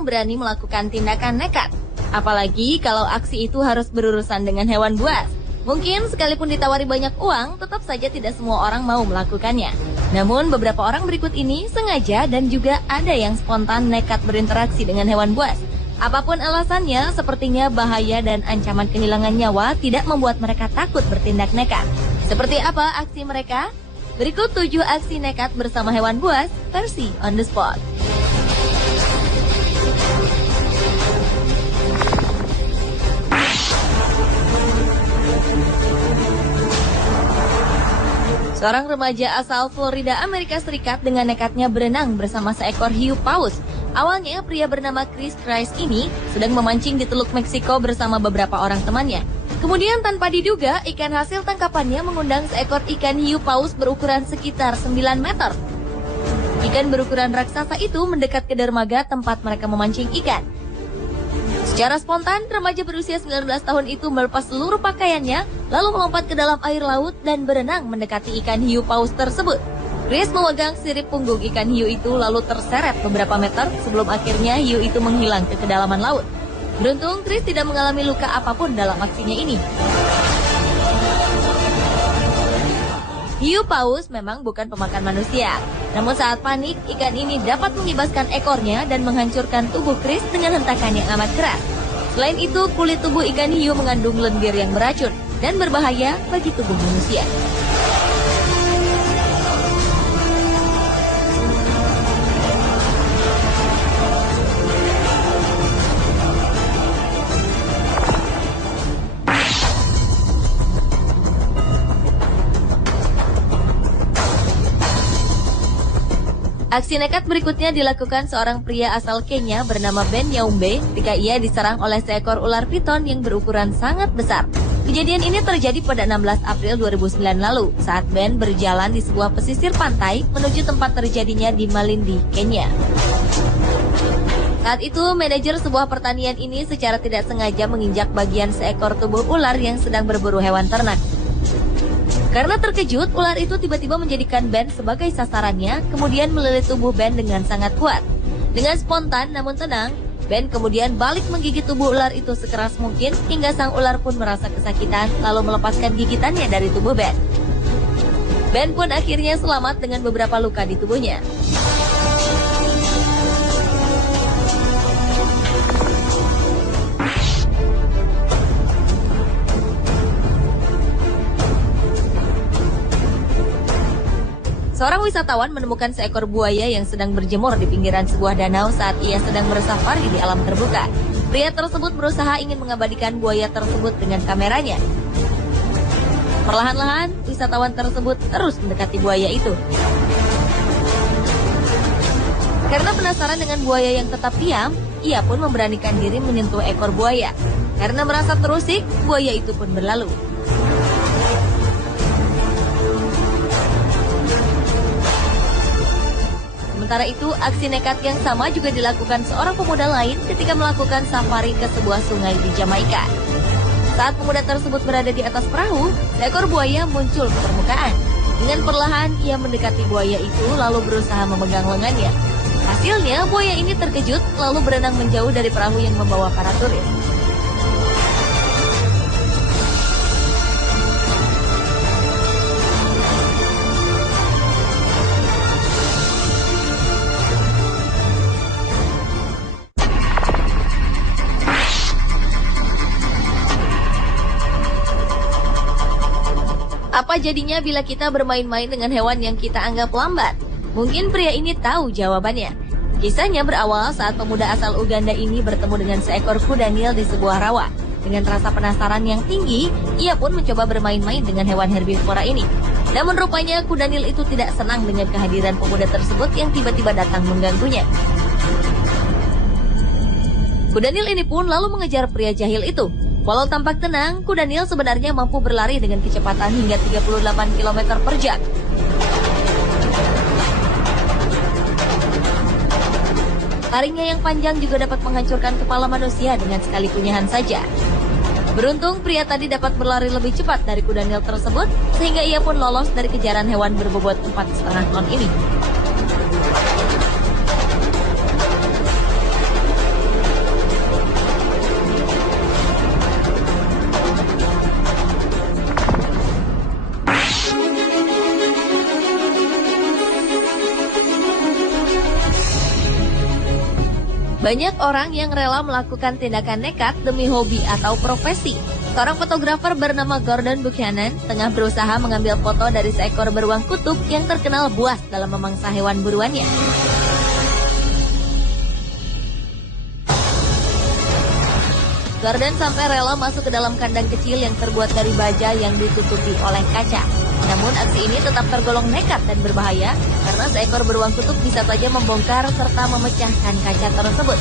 orang berani melakukan tindakan nekat. Apalagi kalau aksi itu harus berurusan dengan hewan buas. Mungkin sekalipun ditawari banyak uang, tetap saja tidak semua orang mau melakukannya. Namun beberapa orang berikut ini sengaja dan juga ada yang spontan nekat berinteraksi dengan hewan buas. Apapun alasannya, sepertinya bahaya dan ancaman kehilangan nyawa tidak membuat mereka takut bertindak nekat. Seperti apa aksi mereka? Berikut 7 aksi nekat bersama hewan buas versi on the spot. Seorang remaja asal Florida, Amerika Serikat dengan nekatnya berenang bersama seekor hiu paus. Awalnya pria bernama Chris Christ ini sedang memancing di Teluk Meksiko bersama beberapa orang temannya. Kemudian tanpa diduga, ikan hasil tangkapannya mengundang seekor ikan hiu paus berukuran sekitar 9 meter. Ikan berukuran raksasa itu mendekat ke dermaga tempat mereka memancing ikan. Secara spontan, remaja berusia 19 tahun itu melepas seluruh pakaiannya, lalu melompat ke dalam air laut dan berenang mendekati ikan hiu paus tersebut. Chris memegang sirip punggung ikan hiu itu lalu terseret beberapa meter sebelum akhirnya hiu itu menghilang ke kedalaman laut. Beruntung, Chris tidak mengalami luka apapun dalam aksinya ini. Hiu paus memang bukan pemakan manusia. Namun saat panik, ikan ini dapat mengibaskan ekornya dan menghancurkan tubuh Chris dengan hentakan yang amat keras. Selain itu, kulit tubuh ikan hiu mengandung lendir yang beracun dan berbahaya bagi tubuh manusia. Aksi nekat berikutnya dilakukan seorang pria asal Kenya bernama Ben Nyaumbe ketika ia diserang oleh seekor ular piton yang berukuran sangat besar. Kejadian ini terjadi pada 16 April 2009 lalu saat Ben berjalan di sebuah pesisir pantai menuju tempat terjadinya di Malindi, Kenya. Saat itu, manajer sebuah pertanian ini secara tidak sengaja menginjak bagian seekor tubuh ular yang sedang berburu hewan ternak. Karena terkejut, ular itu tiba-tiba menjadikan Ben sebagai sasarannya, kemudian melilit tubuh Ben dengan sangat kuat. Dengan spontan namun tenang, Ben kemudian balik menggigit tubuh ular itu sekeras mungkin hingga sang ular pun merasa kesakitan lalu melepaskan gigitannya dari tubuh Ben. Ben pun akhirnya selamat dengan beberapa luka di tubuhnya. Seorang wisatawan menemukan seekor buaya yang sedang berjemur di pinggiran sebuah danau saat ia sedang bersafari di alam terbuka. Pria tersebut berusaha ingin mengabadikan buaya tersebut dengan kameranya. Perlahan-lahan, wisatawan tersebut terus mendekati buaya itu. Karena penasaran dengan buaya yang tetap diam, ia pun memberanikan diri menyentuh ekor buaya. Karena merasa terusik, buaya itu pun berlalu. Sementara itu, aksi nekat yang sama juga dilakukan seorang pemuda lain ketika melakukan safari ke sebuah sungai di Jamaika. Saat pemuda tersebut berada di atas perahu, seekor buaya muncul ke permukaan. Dengan perlahan, ia mendekati buaya itu lalu berusaha memegang lengannya. Hasilnya, buaya ini terkejut lalu berenang menjauh dari perahu yang membawa para turis. Apa jadinya bila kita bermain-main dengan hewan yang kita anggap lambat? Mungkin pria ini tahu jawabannya. Kisahnya berawal saat pemuda asal Uganda ini bertemu dengan seekor kuda nil di sebuah rawa. Dengan rasa penasaran yang tinggi, ia pun mencoba bermain-main dengan hewan herbivora ini. Namun rupanya kuda nil itu tidak senang dengan kehadiran pemuda tersebut yang tiba-tiba datang mengganggunya. Kuda nil ini pun lalu mengejar pria jahil itu. Walau tampak tenang, kuda nil sebenarnya mampu berlari dengan kecepatan hingga 38 km per jam. Taringnya yang panjang juga dapat menghancurkan kepala manusia dengan sekali kunyahan saja. Beruntung pria tadi dapat berlari lebih cepat dari kuda nil tersebut, sehingga ia pun lolos dari kejaran hewan berbobot 4,5 ton ini. Banyak orang yang rela melakukan tindakan nekat demi hobi atau profesi. Seorang fotografer bernama Gordon Buchanan tengah berusaha mengambil foto dari seekor beruang kutub yang terkenal buas dalam memangsa hewan buruannya. Gordon sampai rela masuk ke dalam kandang kecil yang terbuat dari baja yang ditutupi oleh kaca. Namun aksi ini tetap tergolong nekat dan berbahaya karena seekor beruang kutub bisa saja membongkar serta memecahkan kaca tersebut.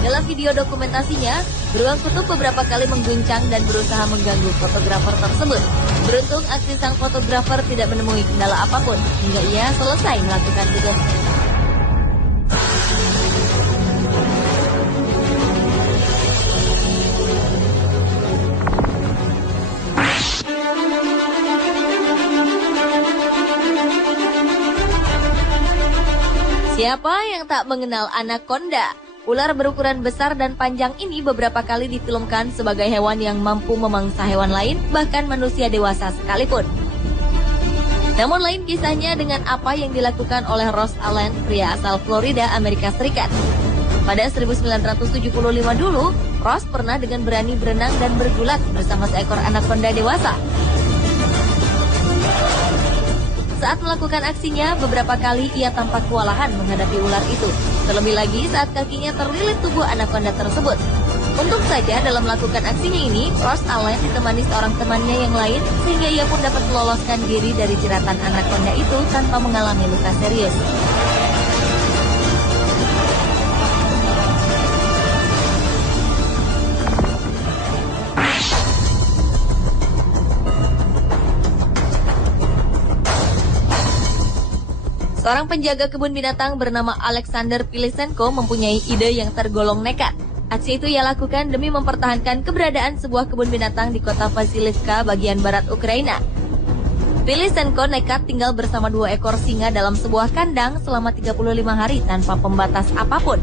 Dalam video dokumentasinya, beruang kutub beberapa kali mengguncang dan berusaha mengganggu fotografer tersebut. Beruntung aksi sang fotografer tidak menemui kendala apapun hingga ia selesai melakukan tugasnya. Siapa yang tak mengenal anaconda? Ular berukuran besar dan panjang ini beberapa kali difilmkan sebagai hewan yang mampu memangsa hewan lain, bahkan manusia dewasa sekalipun. Namun lain kisahnya dengan apa yang dilakukan oleh Ross Allen, pria asal Florida, Amerika Serikat. Pada 1975 dulu, Ross pernah dengan berani berenang dan bergulat bersama seekor anaconda dewasa. Saat melakukan aksinya, beberapa kali ia tampak kewalahan menghadapi ular itu. Terlebih lagi saat kakinya terlilit tubuh anaconda tersebut. Untung saja dalam melakukan aksinya ini, Ross Allen ditemani seorang temannya yang lain, sehingga ia pun dapat meloloskan diri dari jeratan anaconda itu tanpa mengalami luka serius. Seorang penjaga kebun binatang bernama Alexander Pilisenko mempunyai ide yang tergolong nekat. Aksi itu ia lakukan demi mempertahankan keberadaan sebuah kebun binatang di kota Vasilivka, bagian barat Ukraina. Pilisenko nekat tinggal bersama 2 ekor singa dalam sebuah kandang selama 35 hari tanpa pembatas apapun.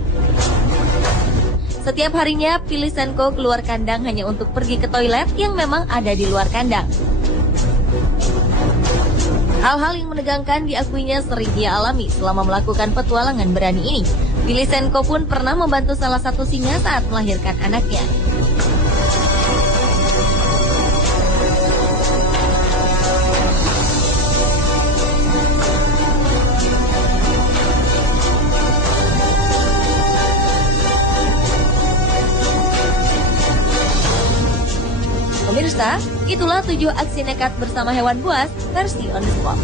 Setiap harinya, Pilisenko keluar kandang hanya untuk pergi ke toilet yang memang ada di luar kandang. Hal-hal yang menegangkan diakuinya sering ia alami selama melakukan petualangan berani ini. Pilisenko pun pernah membantu salah satu singa saat melahirkan anaknya. Pemirsa, itulah 7 aksi nekat bersama hewan buas versi On The Spot.